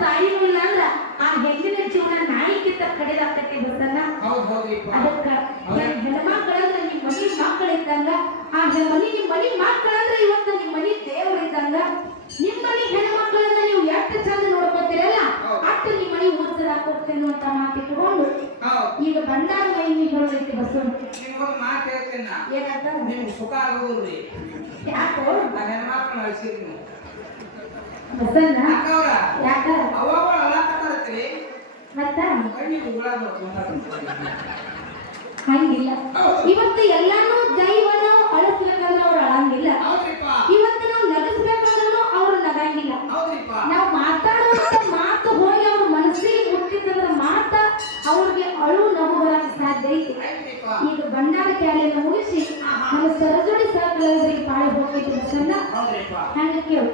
ತಾಯಿನೂ ಇಲ್ಲ ಅಂದ್ರ ಆ ಹೆಣ್ಣಿನ ಜೀವನ ನಾಯಿಗಿಂತ ಕಡಿದಾಕತಿ ಗೊತ್ತಲ್ಲ ಅದಕ್ಕ ಹೆಣ್ಮಕ್ಳಂದ್ರ ನಿಮ್ ಮನಿ ಮಕ್ಕಳ ಇದ್ದಂಗ ಆ ಮನಿ ನಿಮ್ ಮನಿ ಮಕ್ಕಳಂದ್ರ ಇವತ್ತು ನಿಮ್ ಮನಿ ದೇವ್ರ ಇದ್ದಂಗ ನಿಮ್ ಮನಿ ಹೆಣ್ಮಕ್ಳನ್ನ ನೀವು ಎಷ್ಟು ಚಂದ ನೋಡ್ಕೊತೀರಲ್ಲ ಅಷ್ಟು ನಿಮ್ ಮನಿ ಉತ್ತರ ಕೊಡ್ತೇನೆ ಅಂತ ಮಾತಿ ತಗೊಂಡು ಈಗ ಬಂದಾಗ ಮೈನಿ ಹೇಳೈತಿ ಬಸ್ಸು ಏನಂತ? ನಿಮ್ಗೆ ಸುಖ ಆಗೋದ್ರಿ ಯಾಕೋ? ಹೆಣ್ಮಕ್ಳು ಅಳಿಸಿದ್ನು ಬಸನ್ನ ಅಕ್ಕವ್ರ ಯಾಕ? ಅವಾಗ ಅಳಾಕತ್ತಾರತ್ರಿ. ಮತ್ತ? ಕಣ್ಣಿಗೆ ಉಗುಳಾದ್ರು ಹಂಗಿಲ್ಲ. ಇವತ್ತು ಎಲ್ಲಾನು ದೈವನ ಅಳಿಸ್ಬೇಕಂದ್ರೆ ಅವ್ರು ಅಳಂಗಿಲ್ಲ. ಇವತ್ತು ನಾವು ನಗಿಸ್ಬೇಕಂದ್ರೂ ಅವ್ರು ನಗಂಗಿಲ್ಲ. ನಾವು ಮಾತಾಡುವಂತ ಮಾತು ಹೋಗಿ ಅವ್ರ ಮನಸ್ಸಿಗೆ ಮುಟ್ಟಿದ್ರೆ ಮಾತ ಅವ್ರಿಗೆ ಅಳು ನಗು ಬರಕ್ಕೆ ಸಾಧ್ಯ ಐತಿ. ಈಗ ಬಂಡಾರ ಕ್ಯಾಲೆಯನ್ನು ಮುಗಿಸಿ ನಮ್ಮ ಸರಜೋಡಿ ಸಹಕರಿಸಿ ಪಾಳಿ ಬಸನ್ನ ಹೌದ್ರಿಪ್ಪ. ಹಂಗ ಕೇಳು.